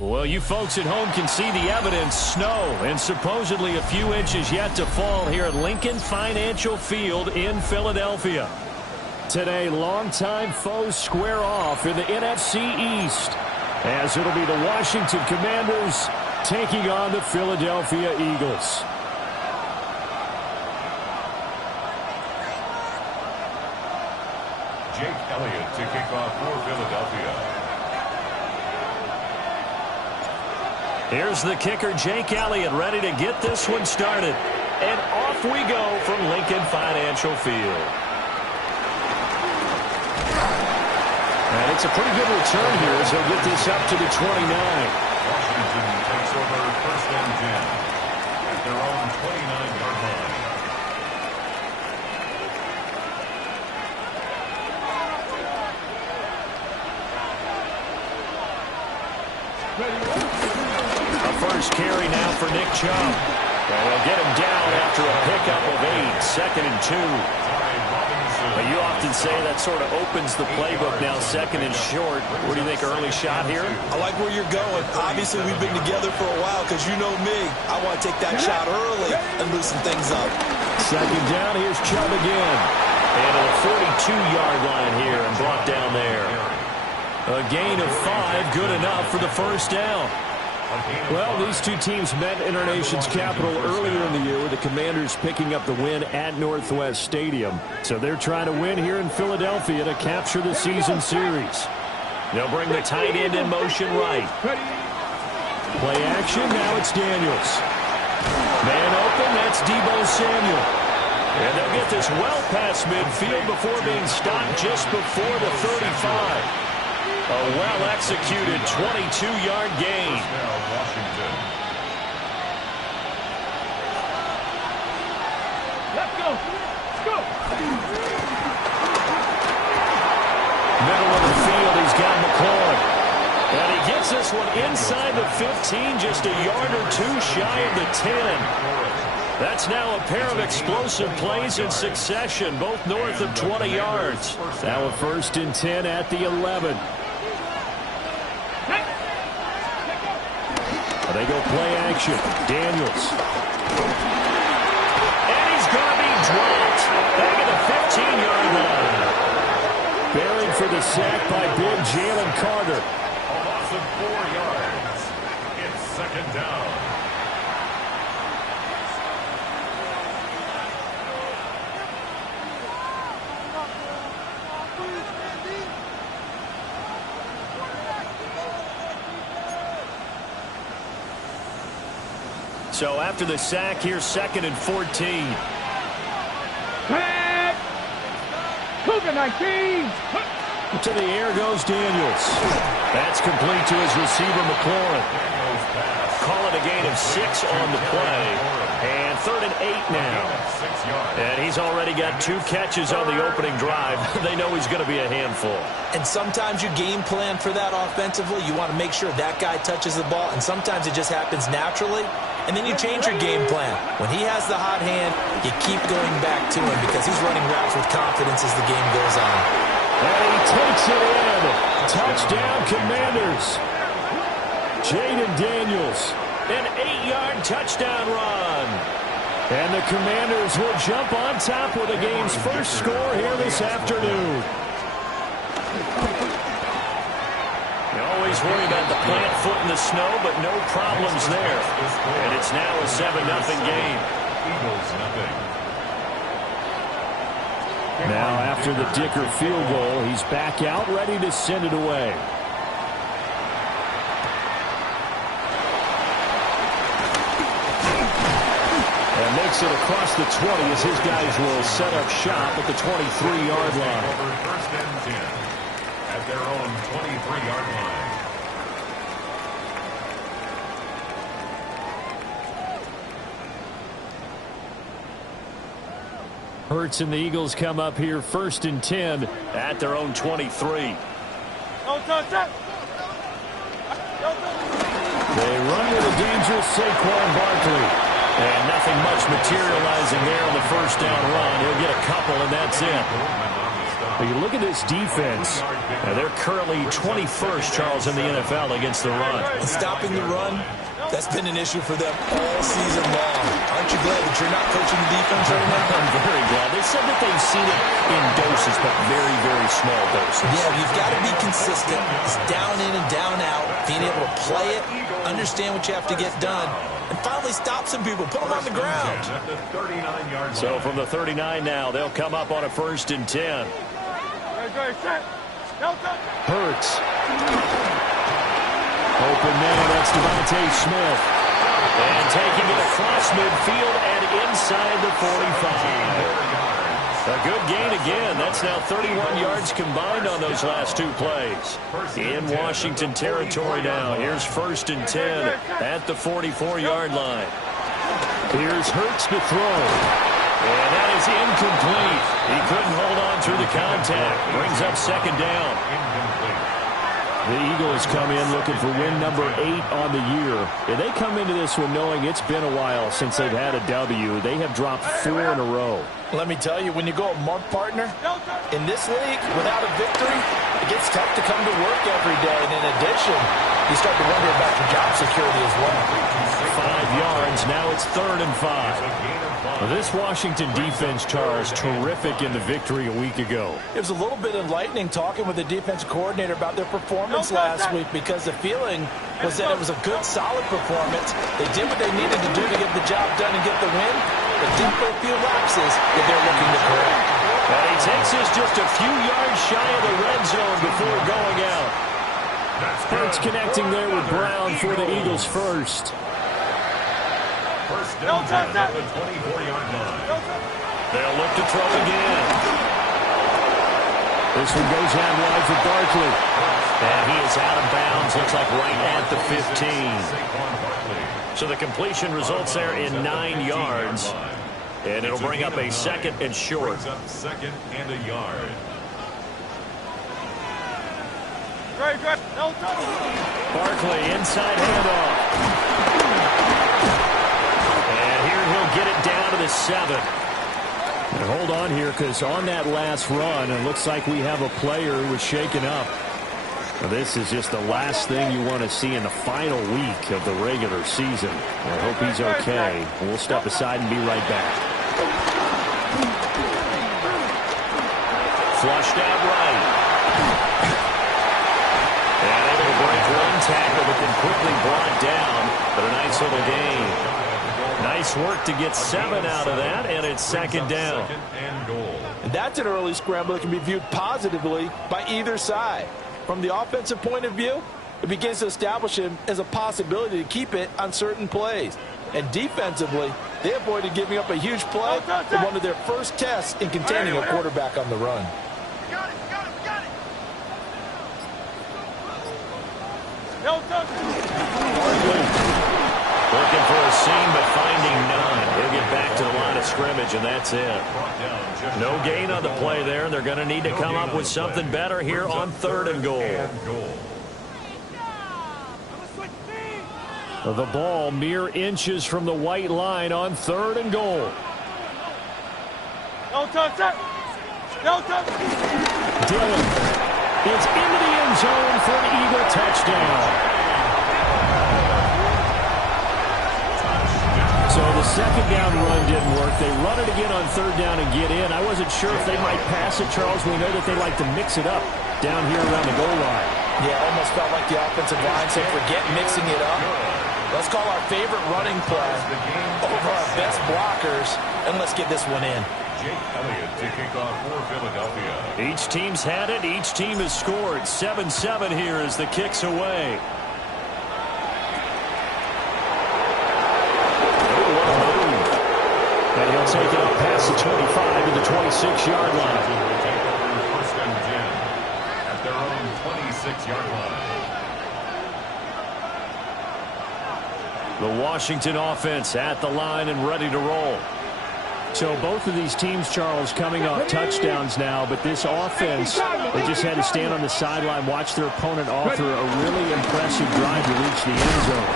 Well, you folks at home can see the evidence. Snow and supposedly a few inches yet to fall here at Lincoln Financial Field in Philadelphia. Today, longtime foes square off in the NFC East, as it'll be the Washington Commanders taking on the Philadelphia Eagles. Jake Elliott to kick off for Philadelphia. Here's the kicker, Jake Elliott, ready to get this one started. And off we go from Lincoln Financial Field. And it's a pretty good return here as they'll get this up to the 29. Washington takes over first and 10 at their own 29-yard line. A first carry now for Nick Chubb. And they'll get him down after a pickup of 8, second and 2. But you often say that sort of opens the playbook now, second and short. What do you think, early shot here? I like where you're going. Obviously, we've been together for a while because you know me. I want to take that shot early and loosen things up. Second down, here's Chubb again. And a 42-yard line here and brought down there. A gain of 5, good enough for the first down. Well, these two teams met in our nation's capital earlier in the year with the Commanders picking up the win at Northwest Stadium. So they're trying to win here in Philadelphia to capture the season series. They'll bring the tight end in motion right. Play action, now it's Daniels. Man open, that's Deebo Samuel. And they'll get this well past midfield before being stopped just before the 35. A well-executed 22-yard gain. Washington. Let's go. Let's go. Middle of the field, he's got McLaurin. And he gets this one inside the 15, just a yard or two shy of the 10. That's now a pair of explosive plays in succession, both north of 20 yards. Now a first and 10 at the 11. They go play action. Daniels. And he's going to be dropped. Back at the 15-yard line. Buried for the sack by big Jalen Carter. A loss of 4 yards. It's second down. So after the sack, here's second and 14. Pass. Cougar 19. To the air goes Daniels. That's complete to his receiver, McLaurin. Call it a gain of 6 on the play. And third and 8 now. And he's already got 2 catches on the opening drive. They know he's going to be a handful. And sometimes you game plan for that offensively. You want to make sure that guy touches the ball, and sometimes it just happens naturally. And then you change your game plan. When he has the hot hand, you keep going back to him because he's running routes with confidence as the game goes on. And he takes it in. Touchdown, Commanders. Jayden Daniels, an 8-yard touchdown run. And the Commanders will jump on top with the game's first score here this afternoon. You always worry about the plant foot in the snow, but no problems there. And it's now a 7-0 game. Eagles nothing. Now after the Dicker field goal, he's back out ready to send it away. And makes it across the 20 as his guys will set up shop at the 23-yard line. Over first and 10 at their own 23-yard line. Hurts and the Eagles come up here first and 10 at their own 23. They run with a dangerous Saquon Barkley. And nothing much materializing there on the first down run. He'll get a couple, and that's it. Well, you look at this defense. Now they're currently 21st, Charles, in the NFL against the run. And stopping the run, that's been an issue for them all season long. Aren't you glad that you're not coaching the defense right now? I'm very glad. They said that they've seen it in doses, but very, very small doses. Yeah, you've got to be consistent. It's down in and down out. Being able to play it, understand what you have to get done, and finally stop some people, put them on the ground. So from the 39 now, they'll come up on a 1st and 10. Hurts. Open man, that's Devontae Smith. And taking it across midfield and inside the 45. A good gain again. That's now 31 yards combined on those last 2 plays. In Washington territory now. Here's 1st and 10 at the 44-yard line. Here's Hurts to throw. And that is incomplete. He couldn't hold on through the contact. Brings up 2nd down. The Eagles come in looking for win number 8 on the year. And they come into this one knowing it's been a while since they've had a W. They have dropped 4 in a row. Let me tell you, when you go a month partner, in this league, without a victory, it gets tough to come to work every day. And in addition, you start to wonder about your job security as well. 5 yards. Now it's 3rd and 5. This Washington defense, Charles, terrific in the victory a week ago. It was a little bit enlightening talking with the defensive coordinator about their performance last week, because the feeling was that it was a good, solid performance. They did what they needed to do to get the job done and get the win, but did a few lapses that they're looking to correct. And he takes us just a few yards shy of the red zone before going out. Hurts connecting there with Brown for the Eagles first. 1st and 10 at the 24-yard line. They'll look to throw again. This one goes out wide for Barkley. And he is out of bounds, looks like right at the 15. So the completion results there in 9 yards. And it'll bring up a 2nd and short. Brings up 2nd and a yard. Barkley inside handoff. And here he'll get it down to the 7. And hold on here, because on that last run, it looks like we have a player who was shaken up. Now, this is just the last thing you want to see in the final week of the regular season. I hope he's okay. We'll step aside and be right back. Flushed out right. And able to break one tackle, but then quickly brought down. But a nice little gain. Nice work to get 7 out of that, and it's 2nd down. And that's an early scramble that can be viewed positively by either side. From the offensive point of view, it begins to establish him as a possibility to keep it on certain plays. And defensively, they avoided giving up a huge play in one of their first tests in containing a quarterback on the run. Looking for a seam, but finding none. He'll get back to the line of scrimmage, and that's it. No gain on the play there, and they're going to need to come up with something better here on 3rd and goal. The ball mere inches from the white line on 3rd and goal. Dillon is into the end zone for an Eagle touchdown. So the 2nd down run didn't work. They run it again on 3rd down and get in. I wasn't sure if they might pass it, Charles. We know that they like to mix it up down here around the goal line. Yeah, almost felt like the offensive line said, forget mixing it up. Let's call our favorite running play over our best blockers, and let's get this one in. Jake Elliott to kick off for Philadelphia. Each team's had it. Each team has scored. 7-7 here as the kick's away. And he'll take it up past the 25 to the 26-yard line. Will take over 1st and 10 at their own 26-yard line. The Washington offense at the line and ready to roll. So both of these teams, Charles, coming off touchdowns now, but this offense, they just had to stand on the sideline, watch their opponent offer a really impressive drive to reach the end zone.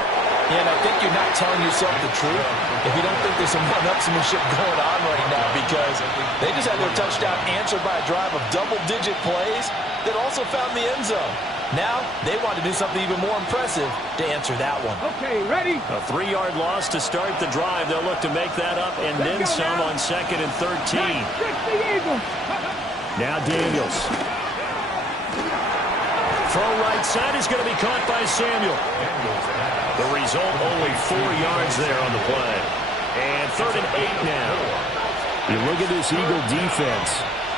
Yeah, and I think you're not telling yourself the truth if you don't think there's some one-upsmanship going on right now, because they just had their touchdown answered by a drive of double-digit plays that also found the end zone. Now, they want to do something even more impressive to answer that one. Okay, ready? A 3-yard loss to start the drive. They'll look to make that up and then some on 2nd and 13. Now Daniels. Throw right side is going to be caught by Samuel. The result, only 4 yards there on the play. And 3rd and 8 now. You look at this Eagle defense.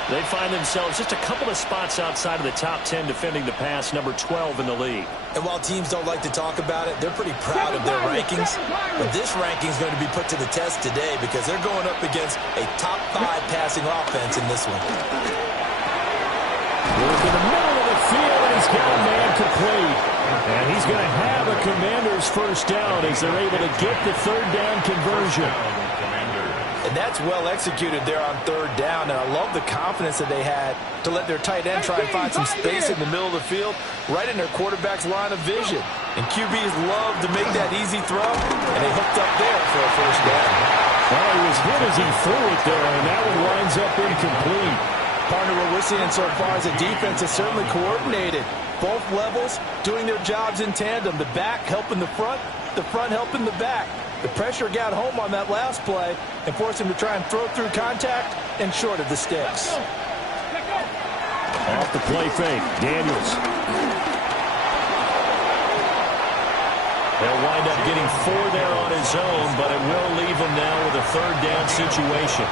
They find themselves just a couple of spots outside of the top 10 defending the pass, number 12 in the league. And while teams don't like to talk about it, they're pretty proud of their rankings. But this ranking is going to be put to the test today because they're going up against a top 5 passing offense in this one. Look in the middle of the field, and he's got a man complete. And he's going to have a Commander's first down as they're able to get the 3rd down conversion. And that's well executed there on 3rd down. And I love the confidence that they had to let their tight end try and find some space in the middle of the field, right in their quarterback's line of vision. And QBs love to make that easy throw, and they hooked up there for a first down. Well, he was hit as he threw it there, and that one winds up incomplete. Partner, what we're seeing so far as a defense is certainly coordinated. Both levels doing their jobs in tandem. The back helping the front helping the back. The pressure got home on that last play and forced him to try and throw through contact and short of the sticks. Off the play fake, Daniels. They'll wind up getting 4 there on his own, but it will leave him now with a 3rd down situation.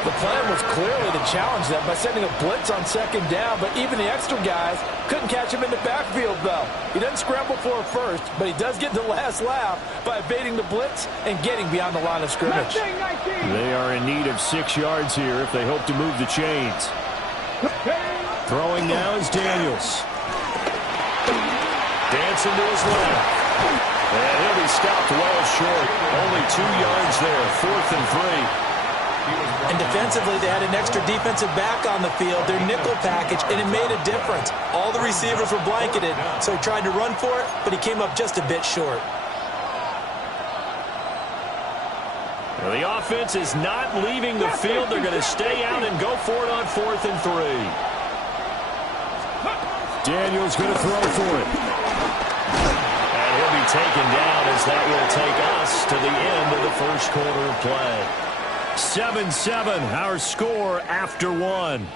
The plan was clearly to challenge them by sending a blitz on 2nd down, but even the extra guys couldn't catch him in the backfield, though. He doesn't scramble for a first, but he does get the last laugh by evading the blitz and getting beyond the line of scrimmage. They are in need of 6 yards here if they hope to move the chains. Throwing now is Daniels. Dancing to his left. And he'll be stopped well short. Only 2 yards there, 4th and 3. And defensively, they had an extra defensive back on the field, their nickel package, and it made a difference. All the receivers were blanketed, so he tried to run for it, but he came up just a bit short. Well, the offense is not leaving the field. They're going to stay out and go for it on 4th and 3. Daniels going to throw for it. And he'll be taken down as that will take us to the end of the first quarter of play. 7-7, our score after 1.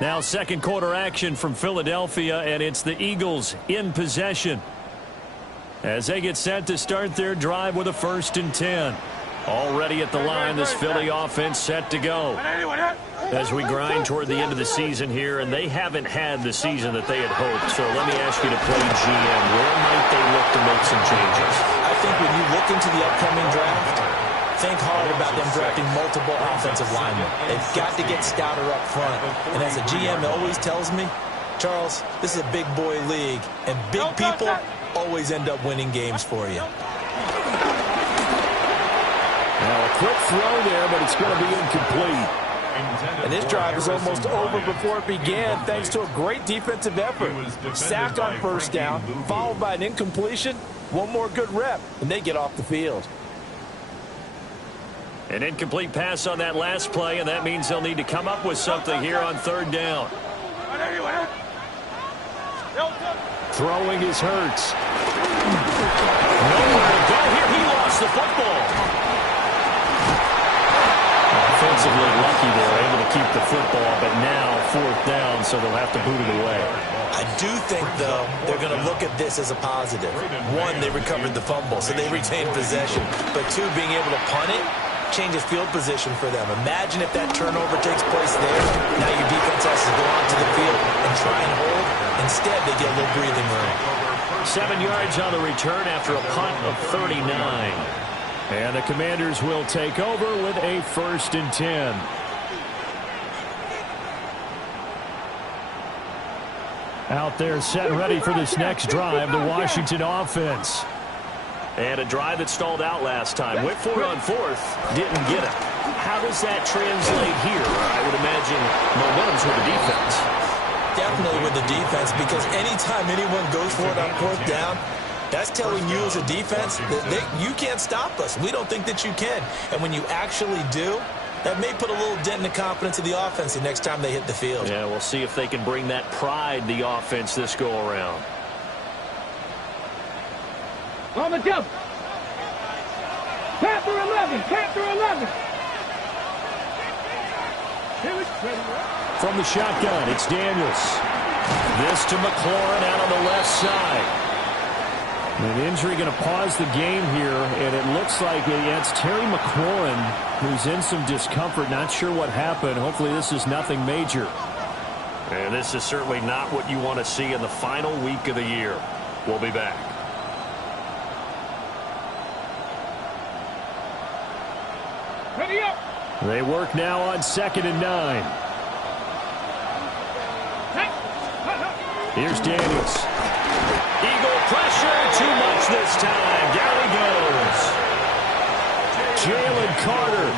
Now 2nd quarter action from Philadelphia, and it's the Eagles in possession as they get set to start their drive with a 1st and 10. Already at the line, this Philly offense set to go as we grind toward the end of the season here, and they haven't had the season that they had hoped. So let me ask you to play GM. Where might they look to make some changes? I think when you look into the upcoming draft, think hard about them drafting multiple offensive linemen. They've got to get stouter up front. And as a GM always tells me, Charles, this is a big boy league, and big people always end up winning games for you. Now a quick throw there, but it's going to be incomplete. And this drive is almost over before it began thanks to a great defensive effort. Sack on 1st down, followed by an incompletion. One more good rep, and they get off the field. An incomplete pass on that last play, and that means they'll need to come up with something here on 3rd down. Throwing is Hurts. Nowhere to go here. He lost the football. Offensively lucky they're able to keep the football, but now 4th down, so they'll have to boot it away. I do think, though, they're going to look at this as a positive. 1, they recovered the fumble, so they retained possession. But 2, being able to punt it changes field position for them. Imagine if that turnover takes place there. Now your defense has to go onto the field and try and hold. Instead, they get a little breathing room. 7 yards on the return after a punt of 39. And the Commanders will take over with a 1st and 10. Out there set ready for this next drive, the Washington offense. And a drive that stalled out last time. Went for it on 4th, didn't get it. How does that translate here? I would imagine momentum's with the defense. Definitely with the defense, because anytime anyone goes for it on fourth down, that's telling you as a defense that you can't stop us. We don't think that you can. And when you actually do, that may put a little dent in the confidence of the offense the next time they hit the field. Yeah, we'll see if they can bring that pride, the offense, this go-around. On the jump. Panther 11. Panther 11. From the shotgun, it's Daniels. This to McLaurin out on the left side. An injury going to pause the game here, and it looks like it's Terry McLaurin who's in some discomfort. Not sure what happened. Hopefully this is nothing major. And this is certainly not what you want to see in the final week of the year. We'll be back. Ready up. They work now on 2nd and 9. Here's Daniels. Eagle pressure, too much this time. Down he goes. Jalen Carter.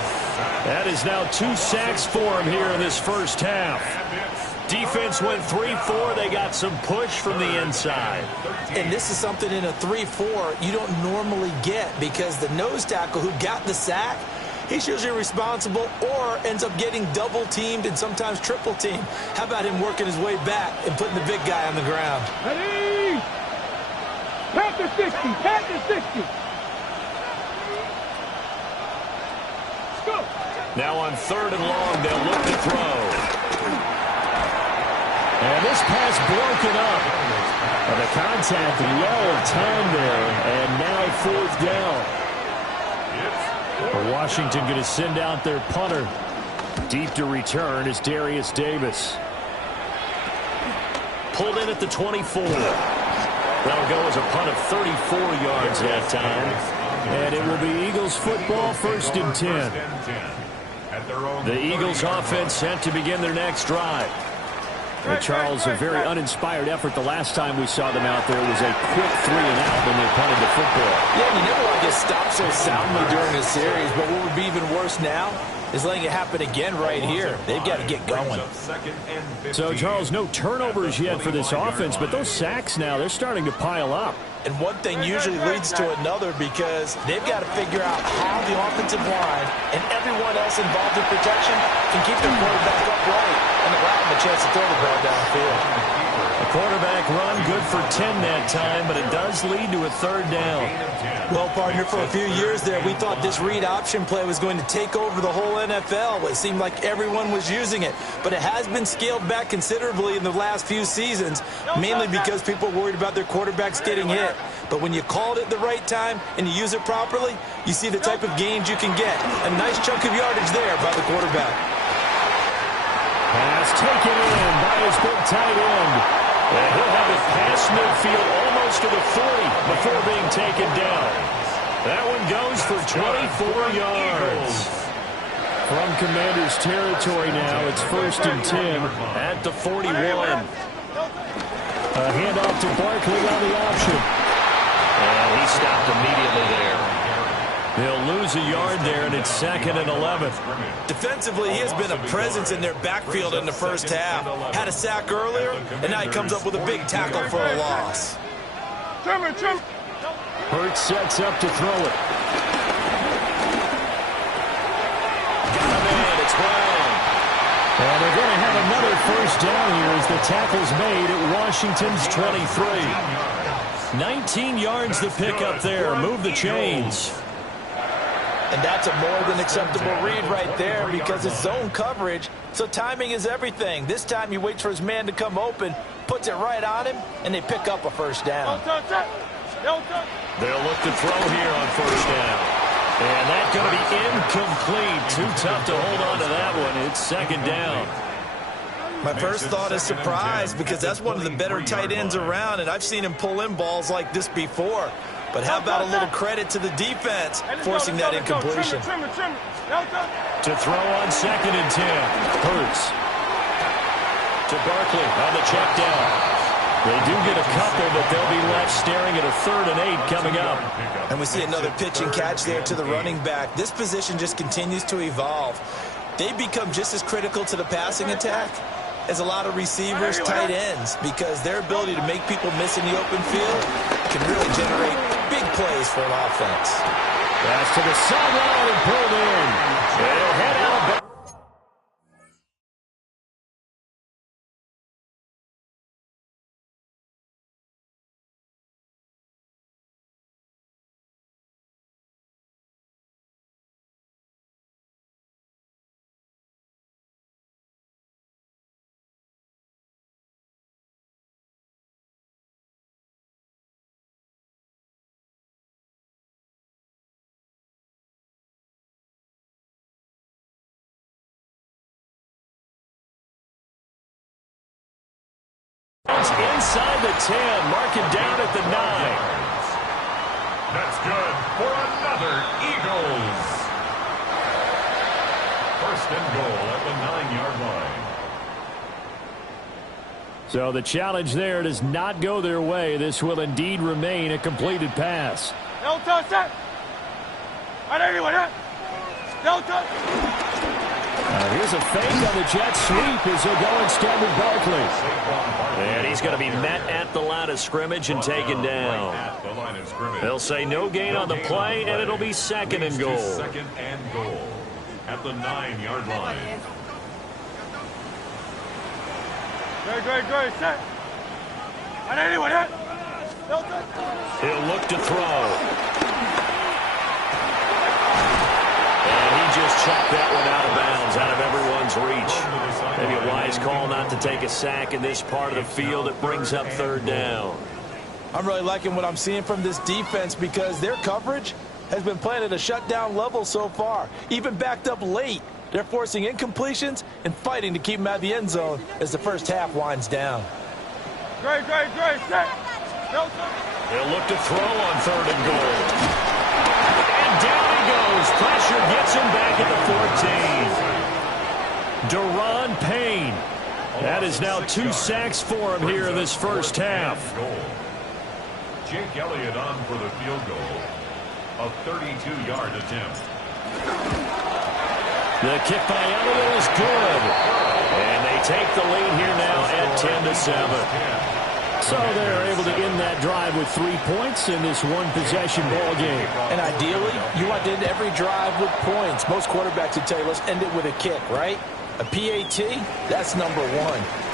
That is now 2 sacks for him here in this first half. Defense went 3-4. They got some push from the inside. And this is something in a 3-4 you don't normally get, because the nose tackle who got the sack, he's usually responsible or ends up getting double-teamed and sometimes triple-teamed. How about him working his way back and putting the big guy on the ground? Ready. Panther 60. Panther 60. Let's go. Now on 3rd and long, they'll look to throw. And this pass broken up. And the contact well timed there. And now 4th down. Washington going to send out their punter. Deep to return is Darius Davis. Pulled in at the 24. That'll go as a punt of 34 yards that time. And it will be Eagles football, 1st and 10. The Eagles offense set to begin their next drive. And Charles, a very uninspired effort the last time we saw them out there was a quick 3-and-out when they punted the football. Yeah, you never want to get stopped so soundly during a series, but what would be even worse now is letting it happen again right here. They've got to get going. So, Charles, no turnovers yet for this offense, but those sacks now, they're starting to pile up. And one thing usually leads to another, because they've got to figure out how the offensive line and everyone else involved in protection can keep their quarterback upright and allow him a chance to throw the ball downfield. A quarterback run good for 10 that time, but it does lead to a 3rd down. Well, partner, for a few years there, we thought this read option play was going to take over the whole NFL. It seemed like everyone was using it, but it has been scaled back considerably in the last few seasons, mainly because people are worried about their quarterbacks getting hit. But when you call it at the right time and you use it properly, you see the type of gains you can get. A nice chunk of yardage there by the quarterback. Pass taken in by his big tight end. And he'll have it past midfield almost to the 40 before being taken down. That one goes for 24 yards. From Commander's territory now, it's 1st and 10 at the 41. A handoff to Barkley on the option. And he stopped immediately there. They'll lose a yard there, and it's 2nd and 11. Defensively, he has been a presence in their backfield in the first half. Had a sack earlier, and now he comes up with a big tackle for a loss. Hurts sets up to throw it. Got him in. It's Brown. And they're going to have another 1st down here as the tackle's made at Washington's 23. 19 yards to pick up there. Move the chains. And that's a more than acceptable read right there, because it's zone coverage, so timing is everything. This time he waits for his man to come open, puts it right on him, and they pick up a 1st down. They'll look to throw here on 1st down. And that's going to be incomplete. Too tough to hold on to that one. It's 2nd down. My first thought is surprise, because that's one of the better tight ends around, and I've seen him pull in balls like this before. But how about a little credit to the defense forcing that incompletion? To throw on 2nd and 10. Hurts. To Barkley on the check down. They do get a couple, but they'll be left staring at a 3rd and 8 coming up. And we see another pitch and catch there to the running back. This position just continues to evolve. They become just as critical to the passing attack is a lot of receivers, tight ends, because their ability to make people miss in the open field can really generate big plays for an offense. Pass to the sideline and pulled in. They'll head out back. Inside the 10, marking down at the 9. That's good for another Eagles. First and goal at the 9-yard line. So the challenge there does not go their way. This will indeed remain a completed pass. No touch that. Right everyone, huh? No touch. Here's a fake on the jet sweep as they'll go instead with Barkley. And he's going to be met at the line of scrimmage and taken down. They'll say no gain on the play, and it'll be second and goal. Second and goal at the 9-yard line. Great, set. Right everyone, huh? No touch. He'll look to throw. Just chucked that one out of bounds, out of everyone's reach. Maybe a wise call not to take a sack in this part of the field. It brings up third down. I'm really liking what I'm seeing from this defense because their coverage has been playing at a shutdown level so far. Even backed up late, they're forcing incompletions and fighting to keep them out of the end zone as the first half winds down. Great, set. No touch. They'll look to throw on third and goal. Down he goes. Pressure gets him back at the 14. Daron Payne. That is now 2 sacks for him here in this first half. Jake Elliott on for the field goal. A 32-yard attempt. The kick by Elliott is good. And they take the lead here now at 10-7. So they're able to end that drive with 3 points in this one-possession ball game. And ideally, you want to end every drive with points. Most quarterbacks would tell you, let's end it with a kick, right? A PAT, that's number 1.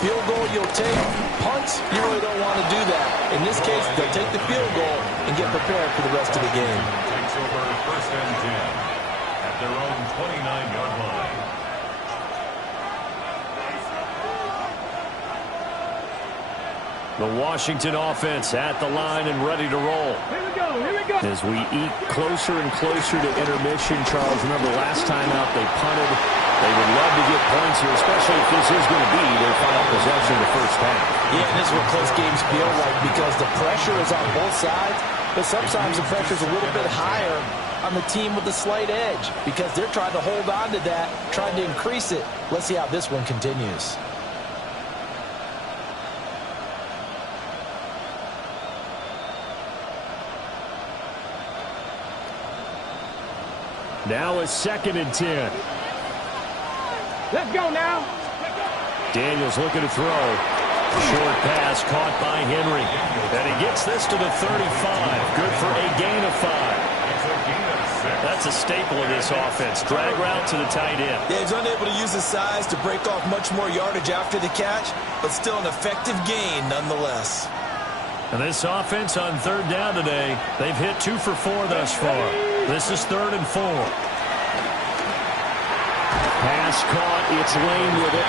Field goal you'll take. Punts, you really don't want to do that. In this case, they'll take the field goal and get prepared for the rest of the game. Takes over first and 10 at their own 29-yard line. The Washington offense at the line and ready to roll. Here we go. As we eke closer and closer to intermission, Charles, remember last time out they punted. They would love to get points here, especially if this is going to be their final possession of the first half. Yeah, and this is what close games feel like because the pressure is on both sides, but sometimes the pressure is a little bit higher on the team with the slight edge because they're trying to hold on to that, trying to increase it. Let's see how this one continues. Now a 2nd and 10. Let's go now. Daniels looking to throw. Short pass caught by Henry. And he gets this to the 35. Good for a gain of 5. That's a staple of this offense. Drag route to the tight end. Yeah, he's unable to use his size to break off much more yardage after the catch, but still an effective gain nonetheless. And this offense on third down today, they've hit 2 for 4 thus far. This is 3rd and 4. Pass caught. It's Lane with it.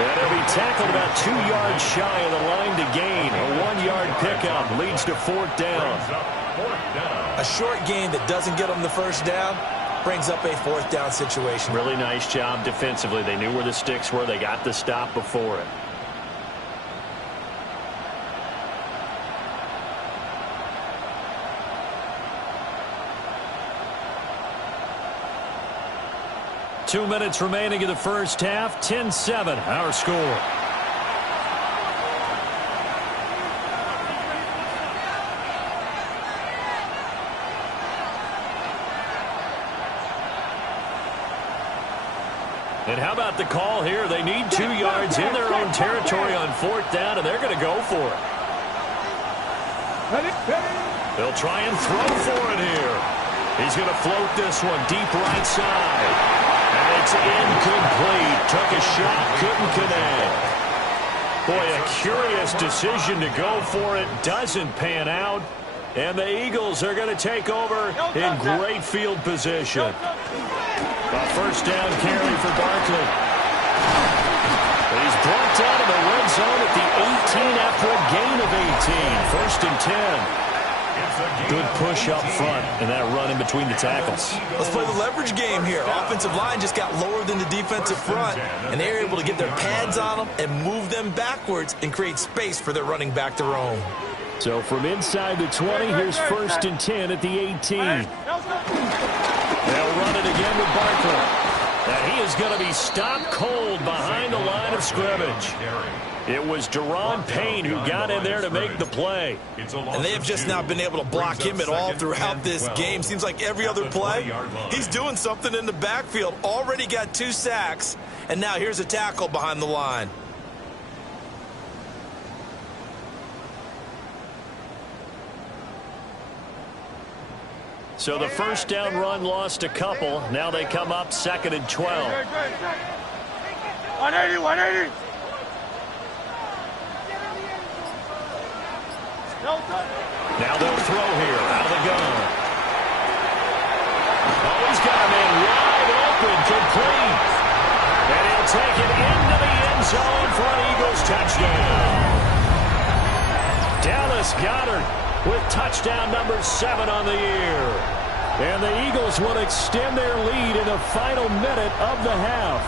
And he'll be tackled about 2 yards shy of the line to gain. A 1-yard pickup leads to 4th down. A short gain that doesn't get them the first down brings up a 4th down situation. Really nice job defensively. They knew where the sticks were. They got the stop before it. Two minutes remaining in the first half. 10-7, our score. And how about the call here? They need 2 yards in their own territory on 4th down, and they're going to go for it. They'll try and throw for it here. He's going to float this one deep right side. And it's incomplete. Took a shot, couldn't connect. Boy, a curious decision to go for it. Doesn't pan out. And the Eagles are going to take over in great field position. A 1st down carry for Barkley. He's brought down in the red zone at the 18 after a gain of 18. 1st and 10. Good push up front and that run in between the tackles. Let's play the leverage game here. Offensive line just got lower than the defensive front, and they're able to get their pads on them and move them backwards and create space for their running back to roam. So from inside the 20, here's 1st and 10 at the 18. They'll run it again with Barkley. And he is going to be stopped cold behind the line of scrimmage. It was Deron Payne who got in there to make the play. And they have just not been able to block him at all throughout this game. Seems like every other play, he's doing something in the backfield. Already got 2 sacks, and now here's a tackle behind the line. So the 1st down run lost a couple. Now they come up 2nd and 12. 180, 180. Now they'll throw here out of the gun. Oh, he's got a man wide open, complete. And he'll take it into the end zone for an Eagles touchdown. Dallas Goedert with touchdown number 7 on the year. And the Eagles will extend their lead in the final minute of the half.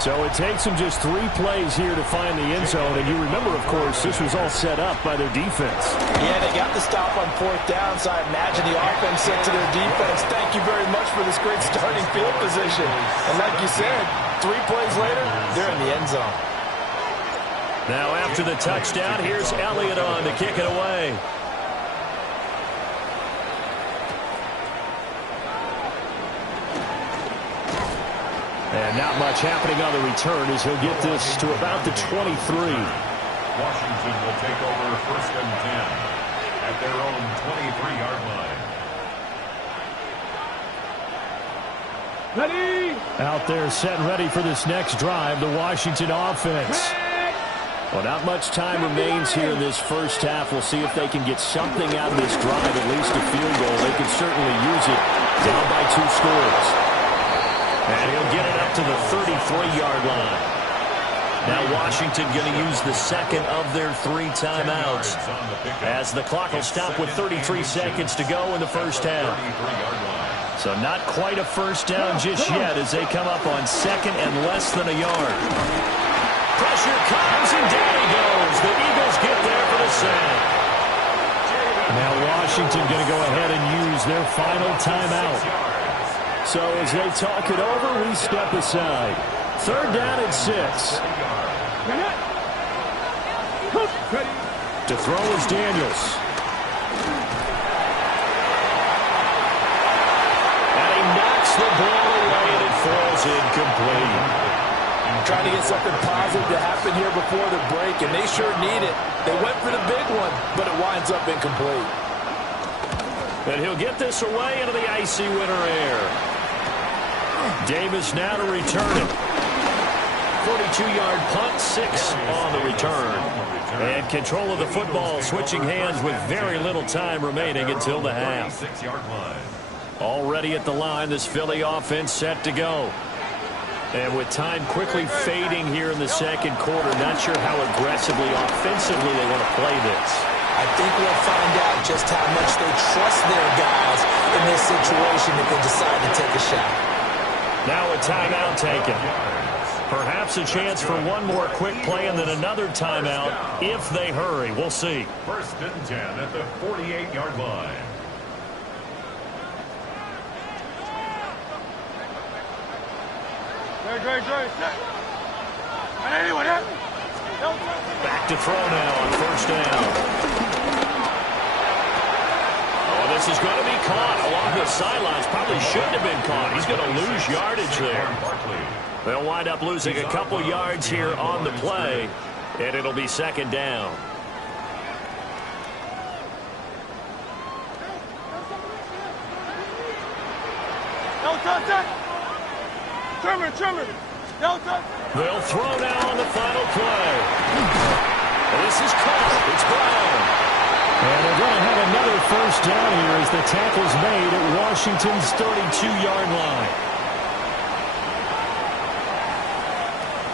So it takes them just 3 plays here to find the end zone. And you remember, of course, this was all set up by their defense. Yeah, they got the stop on 4th down, so I imagine the offense said to their defense, thank you very much for this great starting field position. And like you said, 3 plays later, they're in the end zone. Now after the touchdown, here's Elliott on to kick it away. And not much happening on the return as he'll get this to about the 23. Washington will take over 1st and 10 at their own 23-yard line. Ready! Out there set ready for this next drive, the Washington offense. Well, not much time remains here in this first half. We'll see if they can get something out of this drive, at least a field goal. They can certainly use it down by 2 scores. And he'll get it up to the 33-yard line. Now Washington going to use the 2nd of their 3 timeouts as the clock will stop with 33 seconds to go in the first half. So not quite a 1st down just yet as they come up on 2nd and less than a yard. Pressure comes and down he goes. The Eagles get there for the sack. Now Washington going to go ahead and use their final timeout. So as they talk it over, we step aside. 3rd down and 6. To throw is Daniels. And he knocks the ball away and it falls incomplete. Trying to get something positive to happen here before the break, and they sure need it. They went for the big one, but it winds up incomplete. And he'll get this away into the icy winter air. Davis now to return it. 42-yard punt, 6 on the return. And control of the football switching hands with very little time remaining until the half. Already at the line, this Philly offense set to go. And with time quickly fading here in the 2nd quarter, not sure how aggressively, offensively they want to play this. I think we'll find out just how much they trust their guys in this situation if they decide to take a shot. Now a timeout taken. Perhaps a chance for one more quick play and then another timeout if they hurry. We'll see. 1st and 10 at the 48-yard line. Back to throw now on 1st down. Oh, This is going to be caught along the sidelines. Probably shouldn't have been caught. He's going to lose yardage there. They'll wind up losing a couple yards here on the play, and it'll be second down. They'll throw now on the final play. This is caught. It's Brown. And they're going to have another first down here as the tackle's made at Washington's 32-yard line.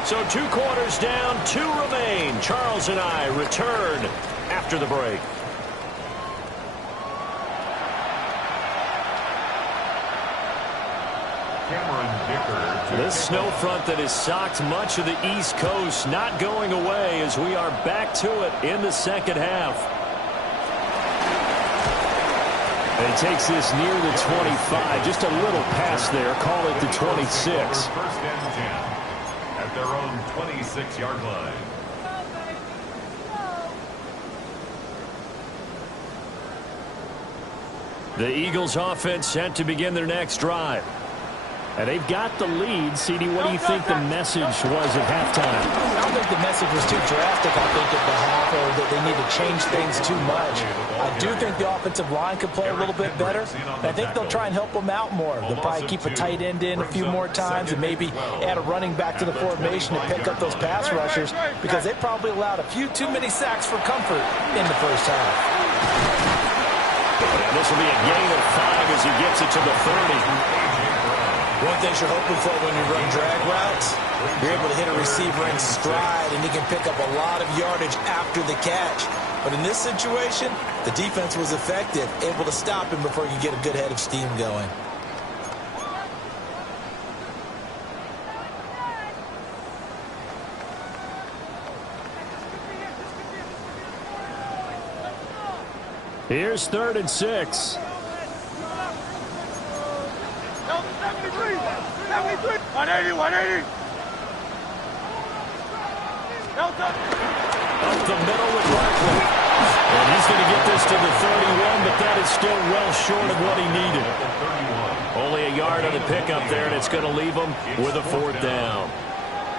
So 2 quarters down, 2 remain. Charles and I return after the break. This snow front that has socked much of the East Coast not going away as we are back to it in the second half. And he takes this near the 25. Just a little pass there. Call it the 26. First and 10 at their own 26-yard line. The Eagles offense set to begin their next drive. And they've got the lead. CD, what do you think the message was at halftime? I don't think the message was too drastic, I think, at the half, or that they need to change things too much. I do think the offensive line could play a little bit better. I think they'll try and help them out more. They'll probably keep a tight end in a few more times and maybe add a running back to the formation to pick up those pass rushers, because they probably allowed a few too many sacks for comfort in the first half. And this will be a gain of 5 as he gets it to the 30. One thing you're hoping for when you run drag routes, you're able to hit a receiver in stride, and he can pick up a lot of yardage after the catch. But in this situation, the defense was effective, able to stop him before you get a good head of steam going. Here's 3rd and 6. 180. Up the middle with Barkley. And he's going to get this to the 31, but that is still well short of what he needed. Only a yard on the pickup there, and it's going to leave him with a 4th down.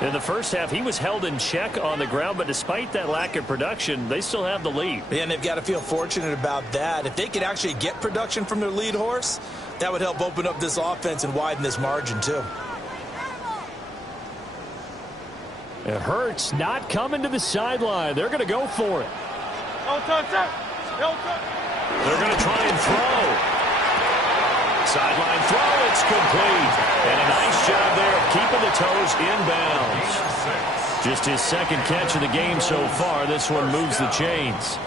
In the first half, he was held in check on the ground, but despite that lack of production, they still have the lead. And they've got to feel fortunate about that. If they could actually get production from their lead horse, that would help open up this offense and widen this margin, too. It hurts not coming to the sideline. They're going to go for it. They're going to try and throw. Sideline throw, it's complete. And a nice job there of keeping the toes inbounds. Just his 2nd catch of the game so far. This one moves the chains.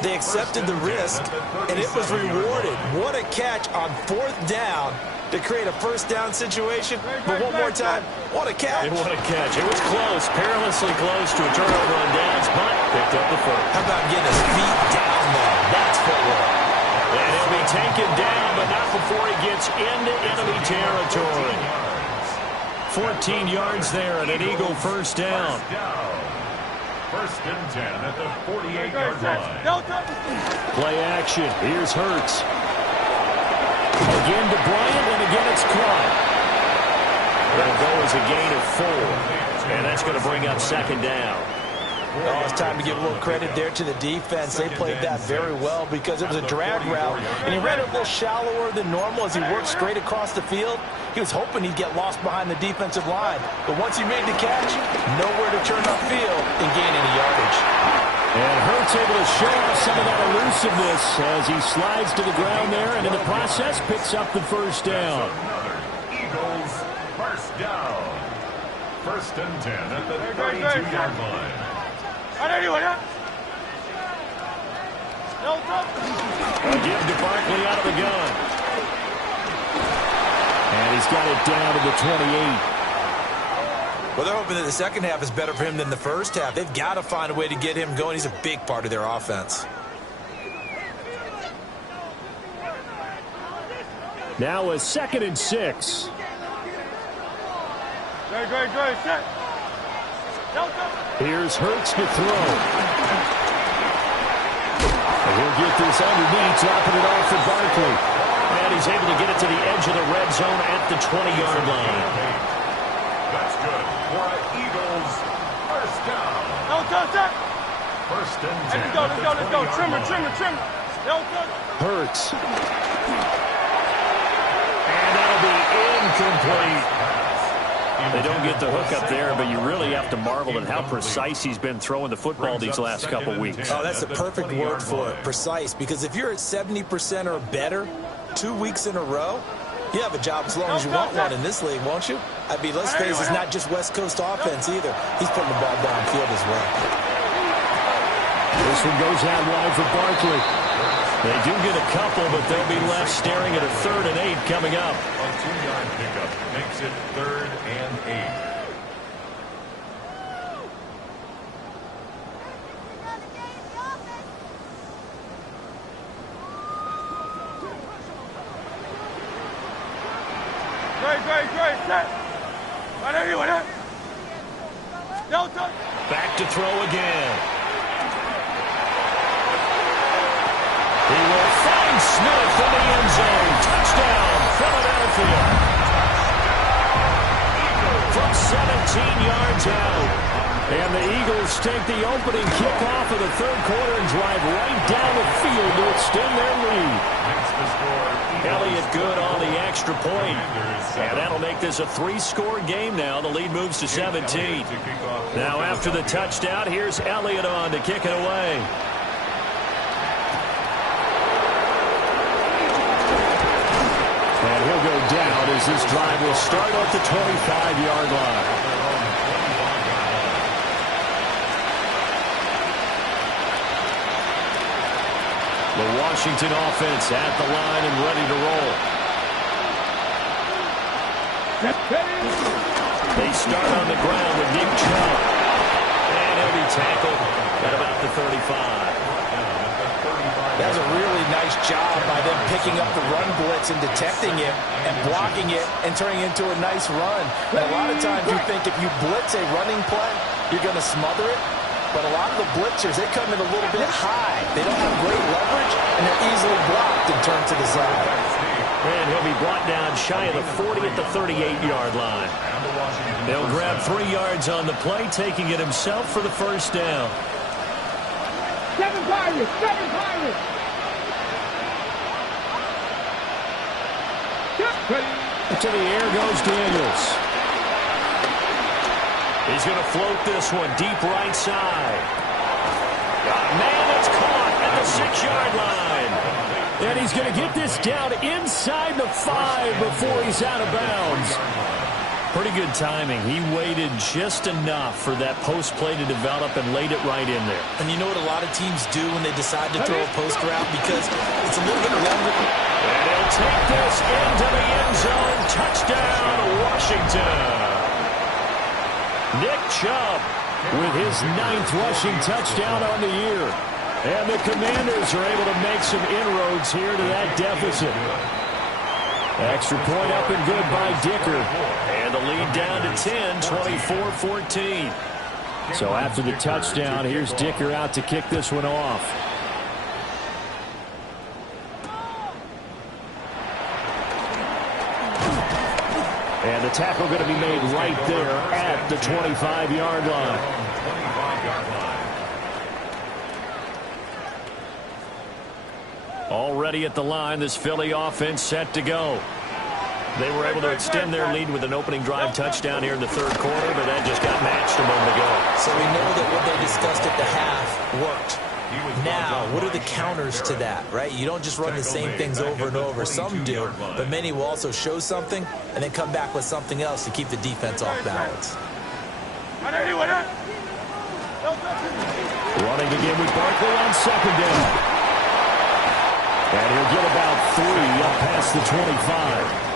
They accepted the risk, and it was rewarded. What a catch on 4th down to create a first down situation. But one more time, what a catch. And what a catch. It was close, perilously close to a turnover on downs, but picked up the first. How about getting his feet down there? That's footwork. And he'll be taken down, but not before he gets into enemy territory. 14 yards there and an Eagle first down. First and 10 at the 48-yard line. Play action. Here's Hurts. Again to Bryant, and again it's caught. That'll go as a gain of 4. And that's going to bring up 2nd down. Oh, it's time to give a little credit there to the defense. They played that very well because it was a drag route, and he ran it a little shallower than normal as he worked straight across the field. He was hoping he'd get lost behind the defensive line, but once he made the catch, nowhere to turn upfield and gain any yardage. And Hurts able to show off some of that elusiveness as he slides to the ground there, and in the process picks up the first down. Eagles first down. First and 10 at the 32-yard line. A give to Barkley out of the gun. And he's got it down to the 28. Well, they're hoping that the second half is better for him than the first half. They've got to find a way to get him going. He's a big part of their offense. Now a 2nd and 6. Great. Set. Here's Hurts to throw. He'll get this underneath, dropping it off for Barkley. And he's able to get it to the edge of the red zone at the 20-yard line. That's good for an Eagles first down. No, touch. First and 10. Let's go. Trimmer. No, touch. Hurts. And that'll be incomplete. They don't get the hook up there, but you really have to marvel at how precise he's been throwing the football these last couple weeks. Oh, that's the perfect word for it, precise, because if you're at 70% or better 2 weeks in a row, you have a job as long as you want one in this league, won't you? I mean, let's face it, it's not just West Coast offense either. He's putting the ball downfield as well. This one goes out wide for Barkley. They do get a couple, but they'll be left staring at a 3rd and 8 coming up. A 2-yard pickup makes it 3rd and 8. Great. Set. Right there. No, touch. Back to throw again. He will find Smith in the end zone. Touchdown, Philadelphia. From 17 yards out. And the Eagles take the opening kickoff of the 3rd quarter and drive right down the field to extend their lead. Makes the score Elliott good on the extra point. And that'll make this a 3-score game now. The lead moves to 17. Now after the touchdown, here's Elliott on to kick it away. And he'll go down as this drive will start at the 25-yard line. The Washington offense at the line and ready to roll. They start on the ground with Nick Chubb. And he'll be tackled at about the 35. That's a really nice job by them picking up the run blitz and detecting it and blocking it and turning it into a nice run. And a lot of times you think if you blitz a running play, you're going to smother it. But a lot of the blitzers, they come in a little bit high. They don't have great leverage, and they're easily blocked and turned to the side. And he'll be brought down shy of the 40 at the 38-yard line. They'll grab 3 yards on the play, taking it himself for the first down. 7 Pirates. To the air goes Daniels. He's going to float this one deep right side. Man, it's caught at the 6-yard line. And he's going to get this down inside the 5 before he's out of bounds. Pretty good timing. He waited just enough for that post play to develop and laid it right in there. And you know what a lot of teams do when they decide to throw a post route? Because it's a little bit longer. And he'll take this into the end zone. Touchdown, Washington. Nick Chubb with his 9th rushing touchdown on the year. And the Commanders are able to make some inroads here to that deficit. Extra point up and good by Dicker. And the lead down to 10, 24-14. So after the touchdown, here's Dicker out to kick this one off. And the tackle going to be made right there at the 25-yard line. Already at the line, this Philly offense set to go. They were able to extend their lead with an opening drive touchdown here in the 3rd quarter, but that just got matched a moment ago. So we know that what they discussed at the half worked. Now, what are the counters to that, right? You don't just run the same things over and over. Some do, but many will also show something and then come back with something else to keep the defense off balance. Running again with Barkley on 2nd down. And he'll get about 3 up past the 25.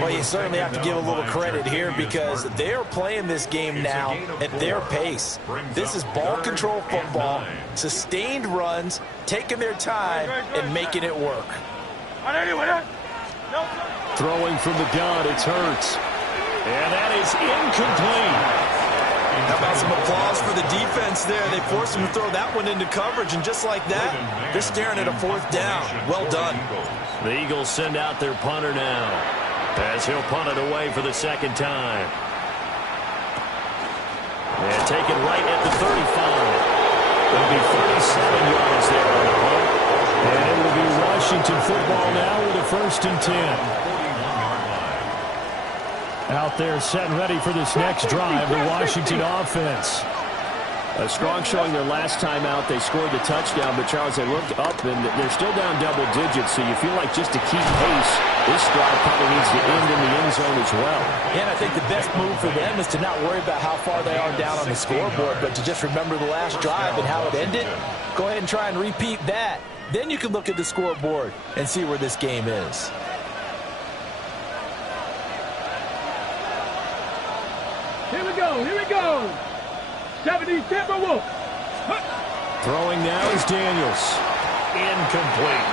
Well, you certainly have to give a little credit here because they're playing this game now at their pace. This is ball control football, sustained runs, taking their time, and making it work. Throwing from the gun, it's Hurts. And that is incomplete. How about some applause for the defense there? They forced him to throw that one into coverage, and just like that, they're staring at a 4th down. Well done. The Eagles send out their punter now, as he'll punt it away for the 2nd time. And taken right at the 35. It'll be 37 yards there on the punt. And it will be Washington football now with a 1st and 10. Out there set and ready for this next drive, the Washington offense. A strong showing their last time out. They scored the touchdown, but Charles, they looked up and they're still down double digits, so you feel like just to keep pace, this drive probably needs to end in the end zone as well. And I think the best move for them is to not worry about how far they are down on the scoreboard, but to just remember the last drive and how it ended. Go ahead and try and repeat that. Then you can look at the scoreboard and see where this game is. Here we go. Here we go. 70 Timberwolves. Throwing now is Daniels. Incomplete.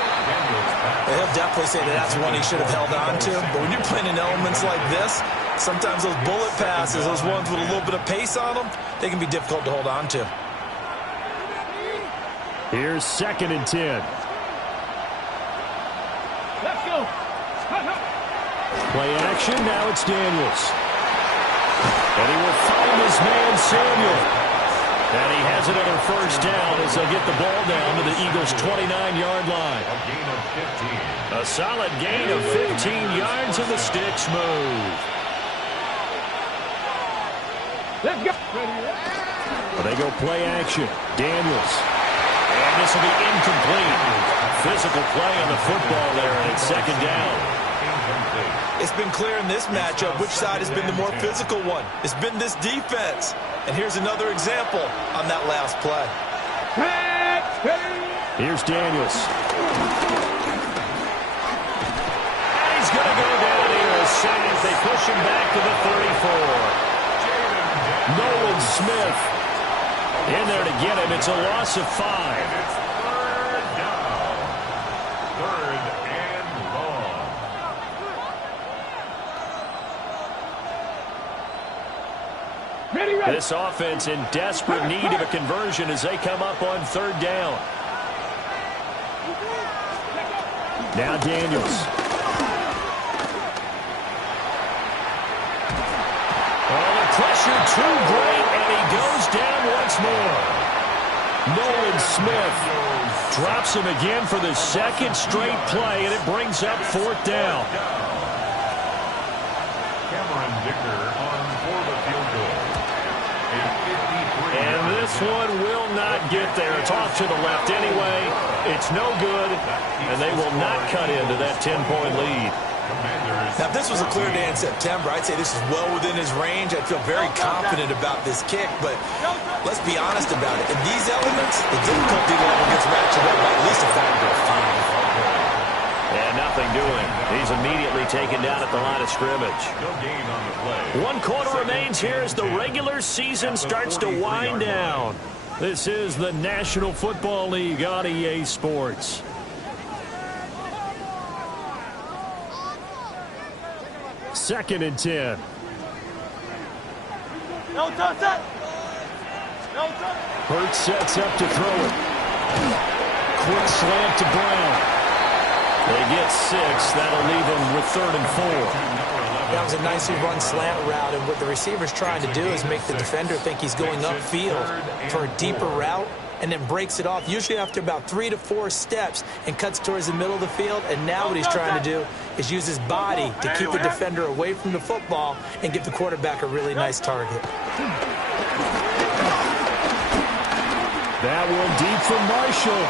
He'll definitely say that that's one he should have held on to. But when you're playing in elements like this, sometimes those bullet passes, those ones with a little bit of pace on them, they can be difficult to hold on to. Here's 2nd and 10. Let's go. Play action, now it's Daniels. And he will find his man Samuel. And he has another 1st down as they'll get the ball down to the Eagles' 29-yard line. A gain of 15. A solid gain of 15 yards, and the sticks move. Let's go. Well, they go play action. Daniels. And this will be incomplete. Physical play on the football there, and it's 2nd down. It's been clear in this matchup which side has been the more physical one. It's been this defense. And here's another example on that last play. Here's Daniels. And he's going to go down here as soon as they push him back to the 34. Nolan Smith in there to get him. It's a loss of 5. It's 3rd down. 3rd and long. This offense in desperate need of a conversion as they come up on 3rd down. Now Daniels. Oh, the pressure too great, and he goes down once more. Nolan Smith drops him again for the 2nd straight play, and it brings up 4th down. Cameron Dicker on for the field goal. And this one will not get there. It's off to the left anyway. It's no good, and they will not cut into that 10-point lead. Now, if this was a clear day in September, I'd say this is well within his range. I'd feel very confident about this kick, but let's be honest about it. In these elements, the difficulty level gets ratcheted up by at least a factor of 5. And nothing doing. He's immediately taken down at the line of scrimmage. No gain on the play. 1 quarter remains here as the regular season starts to wind down. This is the National Football League on EA Sports. Second and 10. No touch that. No touch. Hurts sets up to throw it. Quick slant to Brown. They get 6. That'll leave them with 3rd and 4. That was a nicely run slant route, and what the receiver's trying to do is make the defender think he's going upfield for a deeper route, and then breaks it off, usually after about 3 to 4 steps, and cuts towards the middle of the field. And now what he's trying to do is use his body to keep the defender away from the football and give the quarterback a really nice target. That one deep from Marshall.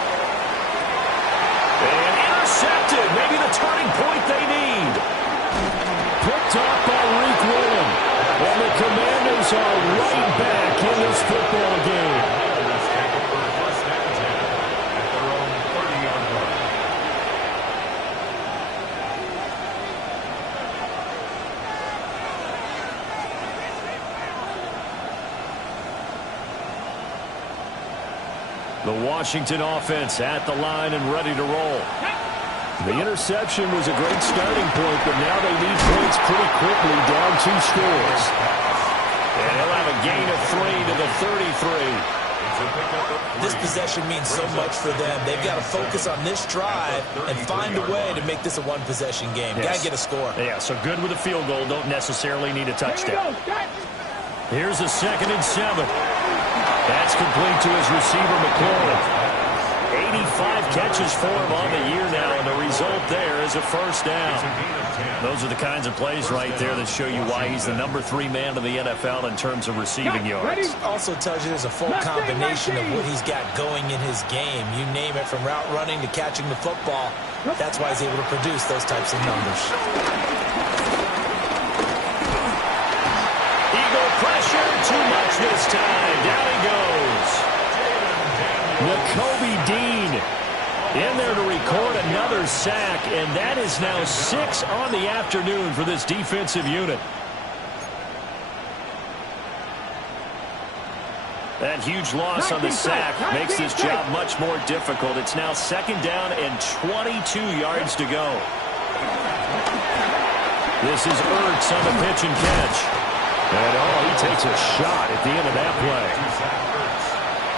And intercepted. Maybe the turning point they need. Picked off by Reek William. And the Commanders are right back in this football game. The Washington offense at the line and ready to roll. The interception was a great starting point, but now they need points pretty quickly, down 2 scores. And he'll have a gain of 3 to the 33. This possession means so much for them. They've got to focus on this drive and find a way to make this a one-possession game. Yes. Got to get a score. Yeah, so good with a field goal. Don't necessarily need a touchdown. Here's a 2nd and 7. That's complete to his receiver, McLaurin. 85 catches for him on the year now, and the result there is a first down. Those are the kinds of plays right there that show you why he's the number 3 man in the NFL in terms of receiving yards. Also tells you there's a full combination of what he's got going in his game. You name it, from route running to catching the football. That's why he's able to produce those types of numbers. Eagle pressure, too much this time. Down he goes. Nakobe Dean in there to record another sack, and that is now 6 on the afternoon for this defensive unit. That huge loss on the sack makes this job much more difficult. It's now 2nd down and 22 yards to go. This is Ertz on the pitch and catch. And he takes a shot at the end of that play.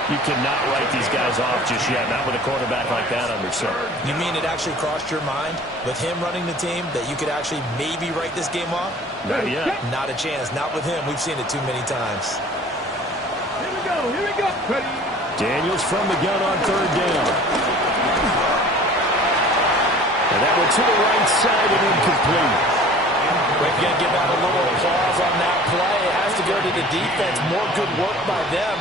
You cannot write these guys off just yet, not with a quarterback like that under center. You mean it actually crossed your mind with him running the team that you could actually maybe write this game off? Not yet. Not a chance. Not with him. We've seen it too many times. Here we go. Here we go. Ready. Daniels from the gun on 3rd down. And that one to the right side and incomplete. We're going to give out a little applause on that play. It has to go to the defense. More good work by them.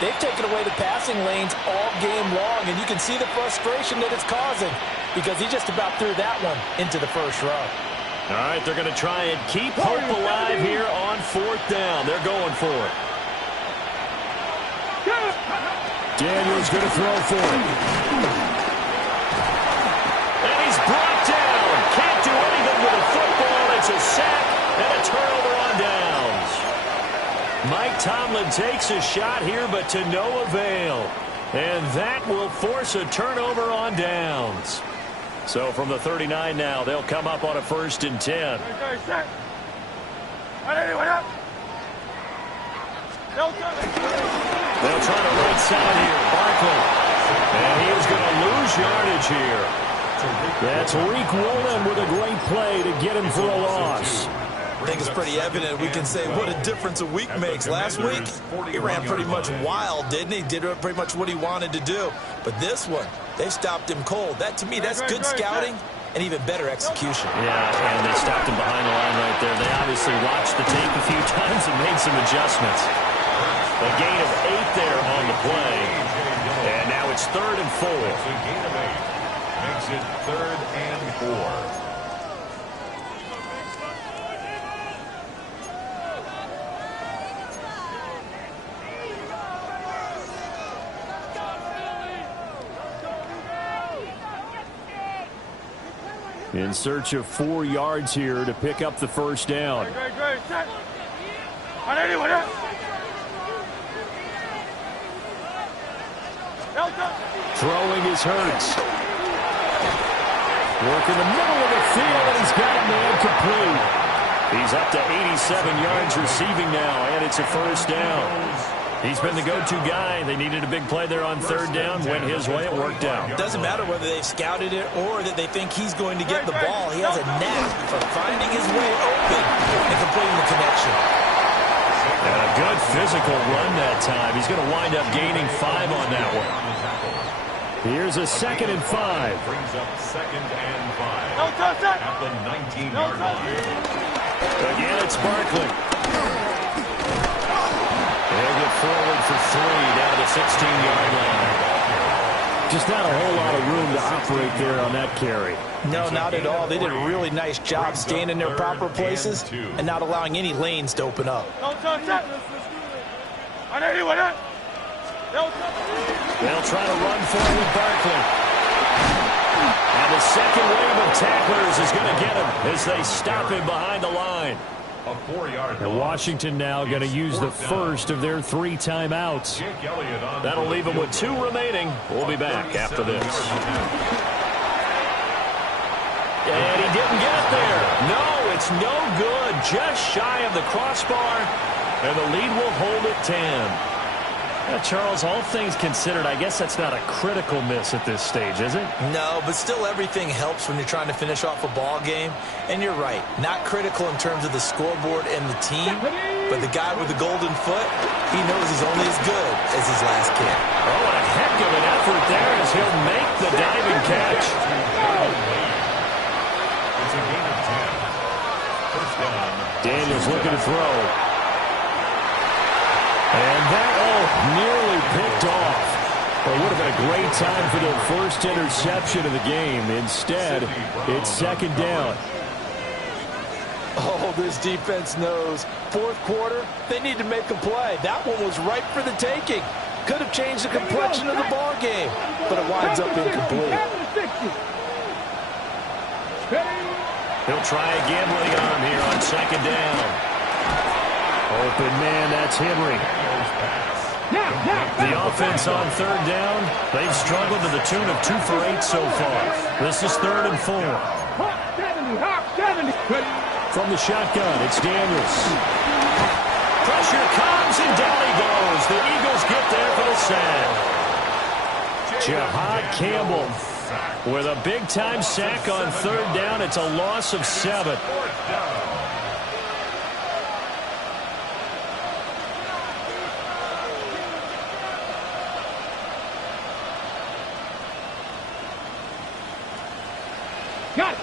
They've taken away the passing lanes all game long, and you can see the frustration that it's causing because he just about threw that one into the first row. All right, they're going to try and keep hope alive here on 4th down. They're going for it. Daniels going to throw for it. And he's brought down. Can't do anything with a football. It's a sack and a turnover on downs. Mike Tomlin takes a shot here, but to no avail. And that will force a turnover on downs. So from the 39 now, they'll come up on a 1st and 10. They'll try the right side here. Barkley. And he is going to lose yardage here. That's Reek Woolen with a great play to get him for a loss. I think it's pretty evident. We can say what a difference a week makes. Last week, he ran pretty much wild, didn't he? Did pretty much what he wanted to do. But this one, they stopped him cold. That, to me, that's good scouting and even better execution. Yeah, and they stopped him behind the line right there. They obviously watched the tape a few times and made some adjustments. A gain of 8 there on the play. And now it's 3rd and 4. So gain of 8 makes it 3rd and 4. In search of 4 yards here to pick up the first down. Throwing is Hurts. Work in the middle of the field, and he's got a man complete. He's up to 87 yards receiving now, and it's a first down. He's been the go-to guy. They needed a big play there on 3rd down. Went his way. It worked out. It doesn't matter whether they've scouted it or that they think he's going to get the ball. He has a knack for finding his way open and completing the connection. And a good physical run that time. He's going to wind up gaining 5 on that one. Here's a 2nd and 5. Brings up 2nd and 5 at the 19-yard line. Again, it's Barkley. They'll get forward for 3 down to the 16-yard line. Just not a whole lot of room to operate there on that carry. No, not at all. They did a really nice job staying in their proper places and not allowing any lanes to open up. They'll try to run forward Barkley. And the second wave of tacklers is going to get him as they stop him behind the line. A 4-yard And Washington now going to use the first of their 3 timeouts. That'll leave them with 2 remaining. We'll be back after this. And he didn't get it there. No, it's no good. Just shy of the crossbar. And the lead will hold at 10. Charles, all things considered, I guess that's not a critical miss at this stage, is it? No, but still everything helps when you're trying to finish off a ball game. And you're right, not critical in terms of the scoreboard and the team, but the guy with the golden foot, he knows he's only as good as his last kick. Oh, and a heck of an effort there as he'll make the diving catch. It's a gain of 10. First down. Daniels looking to throw. And that, nearly picked off. Well, it would have been a great time for the first interception of the game. Instead, it's second down. Oh, this defense knows. Fourth quarter, they need to make a play. That one was ripe for the taking. Could have changed the complexion of the ball game, but it winds up incomplete. He'll try a gambling arm here on second down. Open man, that's Henry. The offense on third down, they've struggled to the tune of 2 for 8 so far. This is 3rd and 4. From the shotgun, it's Daniels. Pressure comes, and down he goes. The Eagles get there for the sack. Jahad Campbell with a big-time sack on third down. It's a loss of 7.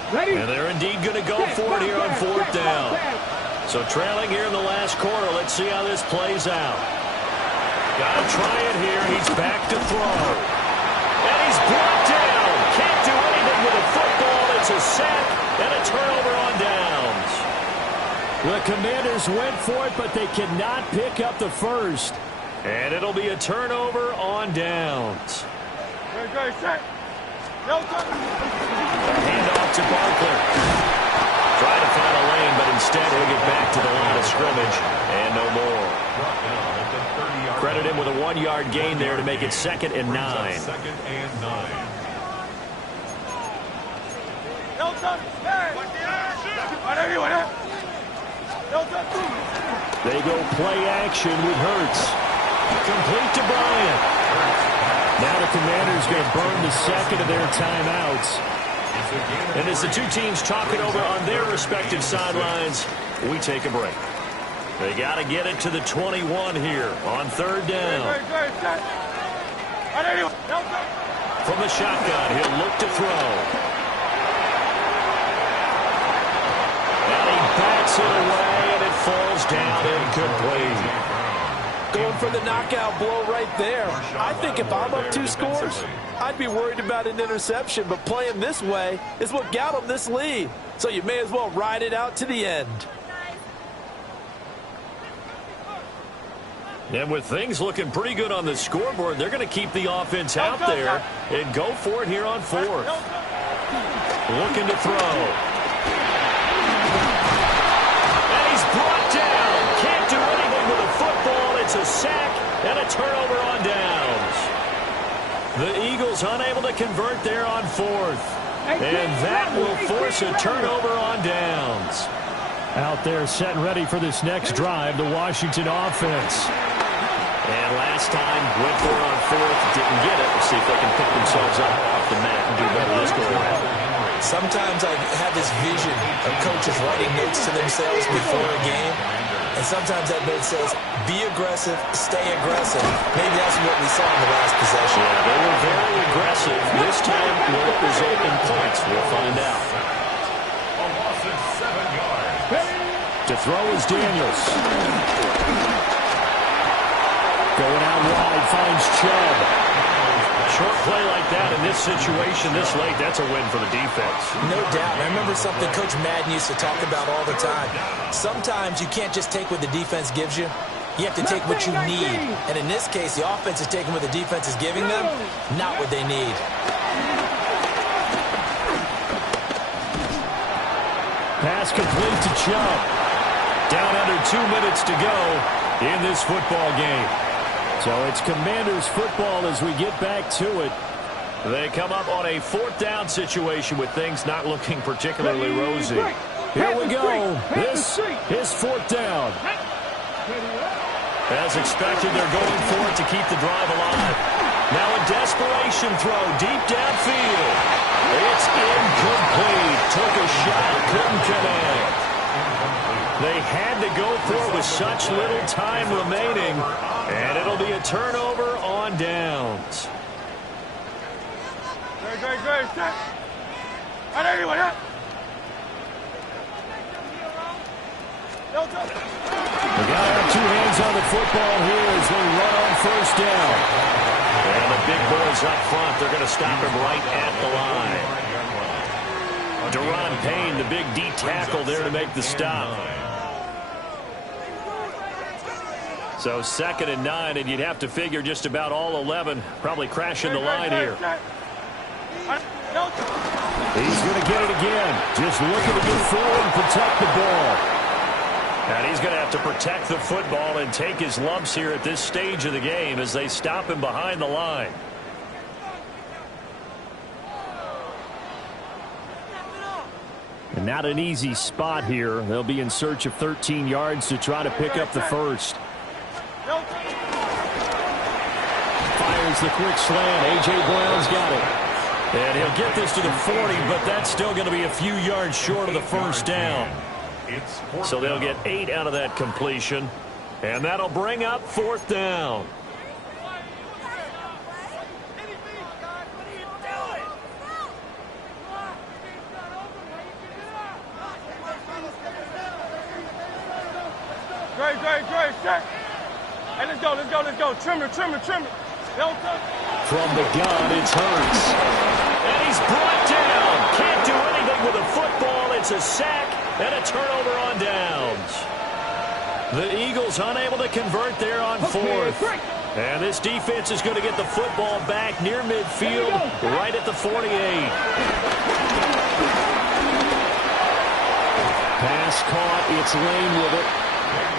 And they're indeed going to go for it here on 4th down. So trailing here in the last quarter. Let's see how this plays out. Got to try it here. He's back to throw. And he's brought down. Can't do anything with a football. It's a sack and a turnover on downs. The Commanders went for it, but they cannot pick up the first. And it'll be a turnover on downs. No, handoff to Barkley. Trying to find a lane, but instead he'll get back to the line of scrimmage. And no more. Credit him with a 1-yard gain there to make it 2nd and 9. 2nd and 9. They go play action with Hurts. Complete to Bryant. Now the Commanders going to burn the second of their timeouts. And as the two teams talk it over on their respective sidelines, we take a break. They got to get it to the 21 here on 3rd down. From the shotgun, he'll look to throw. And he bats it away, and it falls down incomplete. Going for the knockout blow right there. I think if I'm up 2 scores, I'd be worried about an interception, but playing this way is what got them this lead. So you may as well ride it out to the end. And with things looking pretty good on the scoreboard, they're going to keep the offense out there and go for it here on 4th. Looking to throw. And he's brought down. Can't do anything with a football. It's a sack and a turnover on downs. The Eagles unable to convert there on 4th. And that will force a turnover on downs. Out there set and ready for this next drive, the Washington offense. And last time, went for it on 4th, didn't get it. We'll see if they can pick themselves up off the mat and do better this go around. Sometimes I have this vision of coaches writing notes to themselves before a game. And sometimes that note says, be aggressive, stay aggressive. Maybe that's what we saw in the last possession. Yeah, they were very aggressive. This time, will it result in points? We'll find out. A loss of 7 yards. To throw is Daniels. Going out wide, finds Chubb. Short play like that in this situation this late, that's a win for the defense. No doubt. I remember something Coach Madden used to talk about all the time. Sometimes you can't just take what the defense gives you. You have to take what you need. And in this case, the offense is taking what the defense is giving them, not what they need. Pass complete to Chubb. Down under 2 minutes to go in this football game. So it's Commanders football as we get back to it. They come up on a 4th down situation with things not looking particularly rosy. Here we go. This is 4th down. As expected, they're going for it to keep the drive alive. Now a desperation throw deep downfield. It's incomplete. Took a shot, couldn't connect. They had to go for it with such little time remaining, and it'll be a turnover on downs. Great. Set. Right anyway, yeah. They got to have two hands on the football here as they run on first down. And the big boys up front, they're going to stop him right at the line. Deron Payne, the big D tackle there to make the stop. So 2nd and 9, and you'd have to figure just about all 11 probably crashing the line here. He's going to get it again. Just looking to get forward and protect the ball. And he's going to have to protect the football and take his lumps here at this stage of the game as they stop him behind the line. And not an easy spot here. They'll be in search of 13 yards to try to pick up the first. Fires the quick slant. A.J. Brown's got it. And he'll get this to the 40, but that's still going to be a few yards short of the first down. So they'll get 8 out of that completion, and that'll bring up 4th down. Great. Set. Hey, let's go. Trim it. From the gun, it's Hurts. And he's brought down. Can't do anything with a football. It's a sack and a turnover on downs. The Eagles unable to convert there on 4th. And this defense is going to get the football back near midfield, right at the 48. Pass caught. It's Lane with it.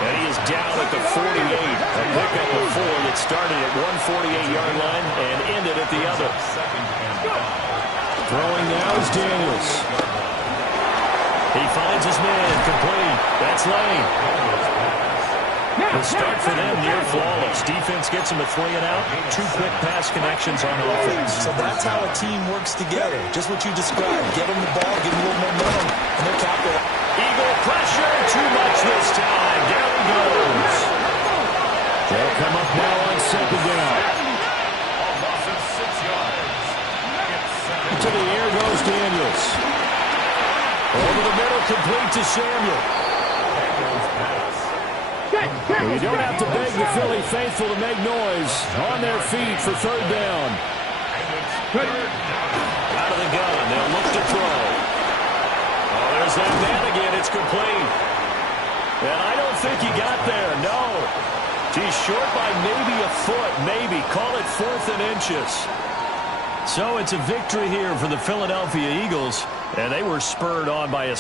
And he is down at the 48. A pickup of 4 that started at 148-yard line and ended at the other. Throwing now is Daniels. He finds his man, complete. That's Lane. The start for them near flawless. Defense gets him a 3 and out. 2 quick pass connections on offense. So that's how a team works together. Just what you described. Give them the ball, give them a little momentum, and they're capitalizing. Eagle pressure, too much this time. Down he goes. They'll come up now on 2nd down. To the air goes Daniels. Over the middle, complete to Samuel. You don't have to beg the Philly faithful to make noise. On their feet for 3rd down. Out of the gun, they'll look to throw. Oh, there's that man again. It's complete. And I don't think he got there. No. He's short by maybe a foot. Maybe. Call it 4th and inches. So it's a victory here for the Philadelphia Eagles. And they were spurred on by a